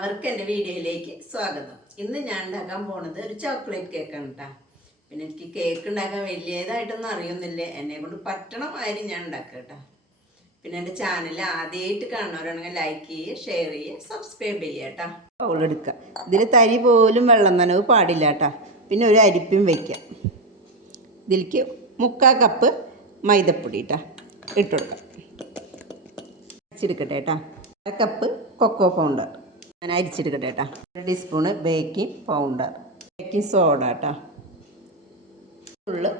എല്ലാവർക്കും എൻ്റെ വീഡിയോയിലേക്ക് സ്വാഗതം. ഇന്ന് ഞാൻ ഉണ്ടാക്കാൻ പോണത് ഒരു ചോക്ലേറ്റ് കേക്കാണ് കേട്ടോ. പിന്നെ എനിക്ക് കേക്ക് ഉണ്ടാക്കാൻ വലിയതായിട്ടൊന്നും അറിയുന്നില്ല, എന്നെ കൊണ്ട് പറ്റണമാതിരി ഞാൻ ഉണ്ടാക്കുക കേട്ടോ. പിന്നെ എൻ്റെ ചാനൽ ആദ്യമായിട്ട് കാണുന്നവരാണെങ്കിൽ ലൈക്ക് ചെയ്യുക, ഷെയർ ചെയ്യുക, സബ്സ്ക്രൈബ് ചെയ്യുക കേട്ടോ. ബൗളെടുക്കുക. ഇതിൽ തരി പോലും വെള്ളം നനവ് പാടില്ല കേട്ടോ. പിന്നെ ഒരു അരിപ്പയും വയ്ക്കുക. ഇതിലേക്ക് 3/4 കപ്പ് മൈദപ്പൊടി കേട്ടോ ഇട്ട് കൊടുക്കാം. അരിച്ചെടുക്കട്ടെ കേട്ടോ. 1 കപ്പ് കൊക്കോ പൗഡർ ഞാൻ അരിച്ചെടുക്കട്ടെ കേട്ടോ. 1 teaspoon baking powder, baking soda കേട്ടോ,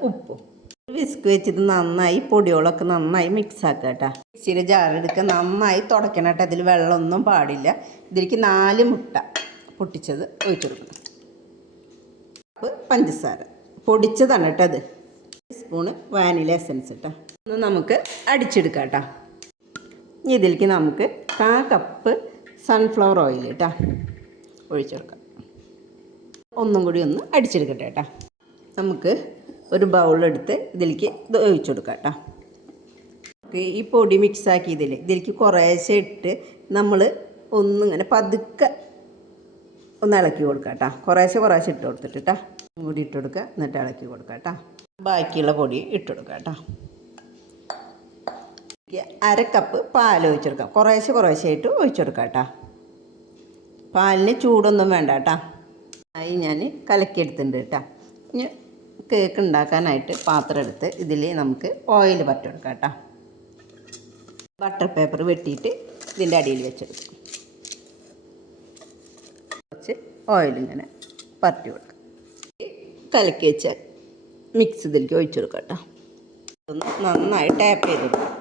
ഉപ്പും. വിസ്ക് വെച്ചിട്ട് നന്നായി പൊടികളൊക്കെ നന്നായി മിക്സ് ആക്കുക കേട്ടോ. മിക്സിയുടെ ജാറെടുക്കുക, നന്നായി തുടയ്ക്കണം കേട്ടോ. അതിൽ വെള്ളമൊന്നും പാടില്ല. ഇതിലേക്ക് 4 മുട്ട പൊട്ടിച്ചത് ഒഴിച്ചു കൊടുക്കണം. പഞ്ചസാര പൊടിച്ചതാണ് കേട്ടോ. അത് ടീസ്പൂണ് വാനില എസൻസ് കേട്ടോ. ഒന്ന് നമുക്ക് അടിച്ചെടുക്കാം കേട്ടോ. ഇനി ഇതിലേക്ക് നമുക്ക് 1/4 കപ്പ് സൺഫ്ലവർ ഓയിൽ കേട്ടോ ഒഴിച്ചു കൊടുക്കാം. ഒന്നും കൂടി ഒന്ന് അടിച്ചെടുക്കട്ടെ കേട്ടോ. നമുക്ക് ഒരു ബൗളെടുത്ത് ഇതിലേക്ക് ഇത് ഒഴിച്ചു കൊടുക്കാം കേട്ടോ. ഈ പൊടി മിക്സാക്കി ഇതിലേക്ക് കുറേശ്ശെ ഇട്ട് നമ്മൾ ഒന്നിങ്ങനെ പതുക്കെ ഒന്ന് ഇളക്കി കൊടുക്കാം കേട്ടോ. കുറേശ്ശെ ഇട്ട് കൊടുത്തിട്ട് കേട്ടോ. കൂടി ഇട്ട് കൊടുക്കുക, എന്നിട്ട് ഇളക്കി കൊടുക്കാം കേട്ടോ. ബാക്കിയുള്ള പൊടി ഇട്ട് കൊടുക്കാം കേട്ടോ. 1/2 കപ്പ് പാൽ ഒഴിച്ചെടുക്കാം. കുറേശ്ശെ ആയിട്ട് ഒഴിച്ചെടുക്കാം കേട്ടോ. പാലിന് ചൂടൊന്നും വേണ്ട കേട്ടോ. ആയി ഞാൻ കലക്കിയെടുത്തിട്ടുണ്ട് കേട്ടോ. ഇനി കേക്ക് ഉണ്ടാക്കാനായിട്ട് പാത്രം എടുത്ത് ഇതിൽ നമുക്ക് ഓയിൽ പറ്റെടുക്കാം കേട്ടോ. ബട്ടർ പേപ്പർ വെട്ടിയിട്ട് ഇതിൻ്റെ അടിയിൽ വെച്ചെടുക്കും. കുറച്ച് ഓയിലിങ്ങനെ പരട്ടി കൊടുക്കാം. കലക്കി വെച്ച മിക്സ് ഇതിലേക്ക് ഒഴിച്ചു കൊടുക്കാം കേട്ടോ. ഒന്ന് നന്നായി ടാപ്പ് ചെയ്ത് കൊടുക്കാം.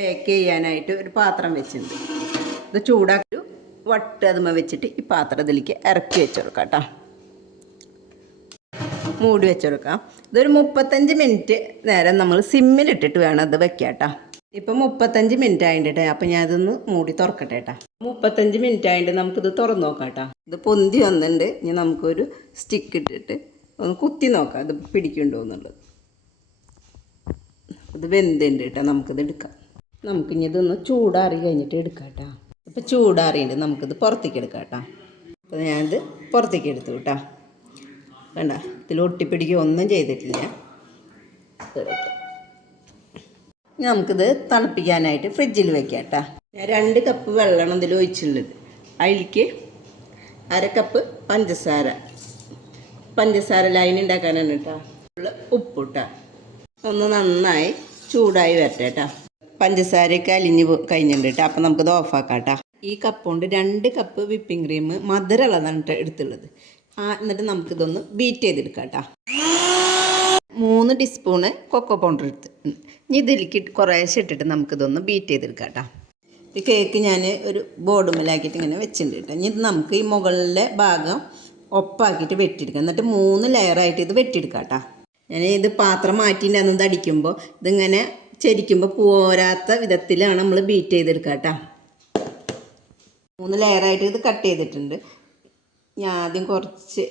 ബേക്ക് ചെയ്യാനായിട്ട് ഒരു പാത്രം വെച്ചിട്ടുണ്ട്. ഇത് ചൂടാക്കി വട്ട് അതുമ്മ വെച്ചിട്ട് ഈ പാത്രം ഇതിലേക്ക് ഇറക്കി വെച്ച് കൊടുക്കാം കേട്ടോ. മൂടി വെച്ച് കൊടുക്കാം. ഇതൊരു 35 മിനിറ്റ് നേരം നമ്മൾ സിമ്മിലിട്ടിട്ട് വേണം അത് വെക്കാം കേട്ടോ. ഇപ്പം 35 മിനിറ്റ് ആയിട്ട്, അപ്പം ഞാൻ ഇതൊന്ന് മൂടി തുറക്കട്ടെ കേട്ടോ. 35 മിനിറ്റ് ആയിട്ട് നമുക്കിത് തുറന്ന് നോക്കാം കേട്ടോ. ഇത് പൊന്തി വന്നിട്ടുണ്ട്. ഇനി നമുക്കൊരു സ്റ്റിക്ക് ഇട്ടിട്ട് ഒന്ന് കുത്തി നോക്കാം ഇത് പിടിക്കുന്നുണ്ടോ എന്നുള്ളത്. ഇത് വെന്തുണ്ട് കേട്ടോ. നമുക്കിത് എടുക്കാം. നമുക്കിനി ഇതൊന്ന് ചൂടാറി കഴിഞ്ഞിട്ട് എടുക്കാം കേട്ടോ. ഇപ്പോൾ ചൂടാറിയിട്ട് നമുക്കിത് പുറത്തേക്ക് എടുക്കാം കേട്ടോ. അപ്പോൾ ഞാനിത് പുറത്തേക്ക് എടുത്തു കേട്ടോ. വേണ്ട, ഇതിൽ ഒട്ടിപ്പിടിക്കുക ഒന്നും ചെയ്തിട്ടില്ല. ഇനി നമുക്കിത് തണുപ്പിക്കാനായിട്ട് ഫ്രിഡ്ജിൽ വെക്കാം കേട്ടോ. ഞാൻ 2 കപ്പ് വെള്ളമാണ് ഇതിൽ ഒഴിച്ചുള്ളത്. അതിലേക്ക് 1/2 കപ്പ് പഞ്ചസാര ലൈൻ ഉണ്ടാക്കാനാണ് കേട്ടോ. ഉപ്പ് കേട്ടോ. ഒന്ന് നന്നായി ചൂടായി വരട്ടെ കേട്ടോ. പഞ്ചസാരയൊക്കെ അലിഞ്ഞ് കഴിഞ്ഞിട്ടുണ്ട് കേട്ടോ. അപ്പം നമുക്കിത് ഓഫാക്കാം കേട്ടോ. ഈ കപ്പ് കൊണ്ട് 2 കപ്പ് വിപ്പിംഗ് ക്രീം മധുരമുള്ളതാണ് കേട്ടോ എടുത്തുള്ളത്. എന്നിട്ട് നമുക്കിതൊന്ന് ബീറ്റ് ചെയ്തെടുക്കാം കേട്ടോ. 3 ടീസ്പൂണ് കൊക്കോ പൗഡർ എടുത്ത് ഇനി ഇതിലേക്ക് കുറേശ്ശെ ഇട്ടിട്ട് നമുക്കിതൊന്ന് ബീറ്റ് ചെയ്തെടുക്കാം കേട്ടോ. ഈ കേക്ക് ഞാൻ ഒരു ബോർഡുമ്മലാക്കിയിട്ട് ഇങ്ങനെ വെച്ചിട്ടുണ്ട് കേട്ടോ. ഇനി നമുക്ക് ഈ മുകളിലെ ഭാഗം ഒപ്പാക്കിയിട്ട് വെട്ടിയെടുക്കാം. എന്നിട്ട് 3 ലെയറായിട്ട് ഇത് വെട്ടിയെടുക്കാം കേട്ടോ. ഞാൻ ഇത് പാത്രം മാറ്റിയിട്ട് അടിക്കുമ്പോൾ ഇതിങ്ങനെ ചരിക്കുമ്പോൾ പോരാത്ത വിധത്തിലാണ് നമ്മൾ ബീറ്റ് ചെയ്തെടുക്കുക കേട്ടോ. 3 ലെയറായിട്ട് ഇത് കട്ട് ചെയ്തിട്ടുണ്ട്. ഞാൻ ആദ്യം കുറച്ച്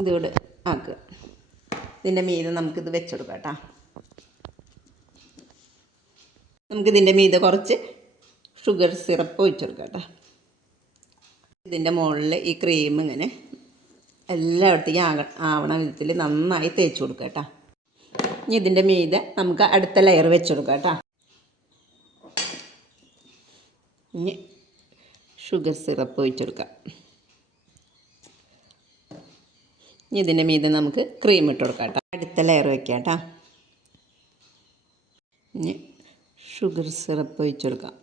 ഇതിവിടെ ആക്കുക. ഇതിൻ്റെ മീതെ നമുക്കിത് വെച്ചെടുക്കാം കേട്ടോ. നമുക്കിതിൻ്റെ മീതെ കുറച്ച് ഷുഗർ സിറപ്പ് ഒഴിച്ചെടുക്കാം കേട്ടോ. ഇതിൻ്റെ മുകളിൽ ഈ ക്രീം ഇങ്ങനെ എല്ലായിടത്തേക്കും ആവണ വിധത്തിൽ നന്നായി തേച്ച് കൊടുക്കുക കേട്ടോ. ഇനി ഇതിൻ്റെ മീതെ നമുക്ക് അടുത്ത ലെയർ വെച്ച് കൊടുക്കാം കേട്ടോ. ഇനി ഷുഗർ സിറപ്പ് ഒഴിച്ചെടുക്കാം. ഇനി ഇതിൻ്റെ മീതെ നമുക്ക് ക്രീം ഇട്ട് കൊടുക്കാം കേട്ടോ. അടുത്ത ലെയർ വെക്കാം കേട്ടോ. ഇനി ഷുഗർ സിറപ്പ് ഒഴിച്ചെടുക്കാം.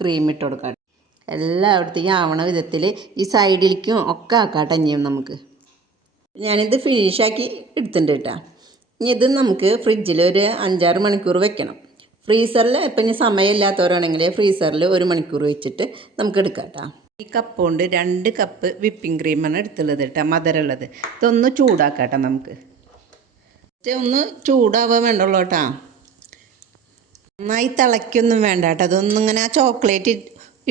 ക്രീം ഇട്ട് കൊടുക്കാം. എല്ലായിടത്തേക്കും ആവണ വിധത്തിൽ ഈ സൈഡിലേക്കും ഒക്കെ ആക്കാം കേട്ടോ. ഇനിയും നമുക്ക് ഞാനിത് ഫിനിഷാക്കി എടുത്തിട്ടുണ്ട് കേട്ടോ. ഇനി ഇത് നമുക്ക് ഫ്രിഡ്ജിൽ ഒരു 5-6 മണിക്കൂർ വെക്കണം. ഫ്രീസറിൽ ഇപ്പം ഇനി സമയമില്ലാത്തവരാണെങ്കിൽ ഫ്രീസറിൽ 1 മണിക്കൂർ വെച്ചിട്ട് നമുക്ക് എടുക്കാം കേട്ടോ. ഈ കപ്പ് കൊണ്ട് 2 കപ്പ് വിപ്പിംഗ് ക്രീമാണ് എടുത്തുള്ളത് കേട്ടോ, മധുരമുള്ളത്. ഇതൊന്ന് ചൂടാക്കാം കേട്ടോ. നമുക്ക് ഒന്ന് ചൂടാവാൻ വേണ്ടുള്ളൂ കേട്ടോ. നന്നായി തിളയ്ക്കൊന്നും വേണ്ട കേട്ടോ. അതൊന്നിങ്ങനെ ആ ചോക്ലേറ്റ്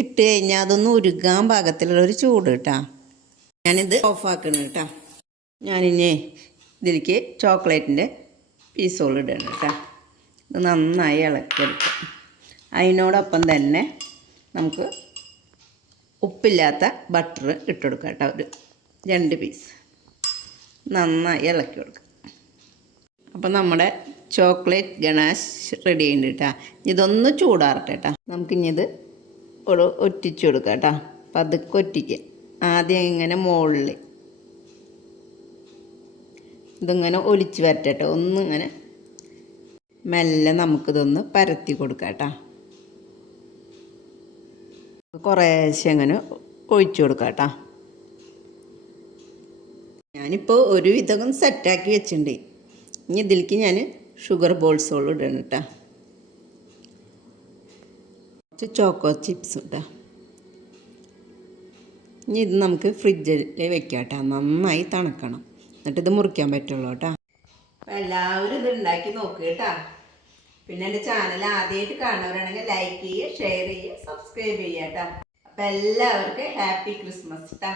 ഇട്ട് കഴിഞ്ഞാൽ അതൊന്ന് ഉരുകാൻ പാകത്തിലുള്ളൊരു ചൂട് കേട്ടോ. ഞാനിത് ഓഫാക്കണം കേട്ടോ. ഞാനിനി ഇതിലേക്ക് ചോക്ലേറ്റിൻ്റെ പീസുകൾ ഇടണം കേട്ടോ. ഇത് നന്നായി ഇളക്കിയെടുക്കാം. അതിനോടൊപ്പം തന്നെ നമുക്ക് ഉപ്പില്ലാത്ത ബട്ടർ ഇട്ട് കൊടുക്കാം കേട്ടോ. ഒരു 2 പീസ് നന്നായി ഇളക്കി കൊടുക്കുക. അപ്പം നമ്മുടെ ചോക്ലേറ്റ് ഗണാഷ് റെഡി ആയിട്ടുണ്ട് കേട്ടോ. ഇതൊന്ന് ചൂടാറട്ടെ കേട്ടോ. നമുക്കിഞ്ഞത് ഒറ്റിച്ച് കൊടുക്കാം കേട്ടോ. പതുക്കെ ഒറ്റിക്കുക. ആദ്യം ഇങ്ങനെ മുകളിൽ ഇതിങ്ങനെ ഒലിച്ച് വരട്ടെ. ഒന്നിങ്ങനെ മെല്ലെ നമുക്കിതൊന്ന് പരത്തി കൊടുക്കാം കേട്ടോ. കുറേശ്ശെ അങ്ങനെ ഒഴിച്ചു കൊടുക്കാം കേട്ടോ. ഞാനിപ്പോൾ ഒരുവിധം സെറ്റാക്കി വെച്ചിട്ടുണ്ട്. ഇനി ഇതിലേക്ക് ഞാൻ ഷുഗർ ബോൾസുകൾ ഇടണം കേട്ടോ. കുറച്ച് ചോക്കോ ചിപ്സ് കേട്ടോ. ഇനി ഇത് നമുക്ക് ഫ്രിഡ്ജിൽ വെക്കാം കേട്ടോ. നന്നായി തണുക്കണം, എന്നിട്ട് ഇത് മുറിക്കാൻ പറ്റുള്ളൂ കേട്ടോ. അപ്പോൾ എല്ലാവരും ഇത് ഉണ്ടാക്കി നോക്കുക കേട്ടോ. പിന്നെ എൻ്റെ ചാനൽ ആദ്യമായിട്ട് കാണുന്നവരാണെങ്കിൽ ലൈക്ക് ചെയ്യുക, ഷെയർ ചെയ്യുക, സബ്സ്ക്രൈബ് ചെയ്യുക കേട്ടോ. അപ്പോൾ എല്ലാവർക്കും ഹാപ്പി ക്രിസ്മസ് കേട്ടോ.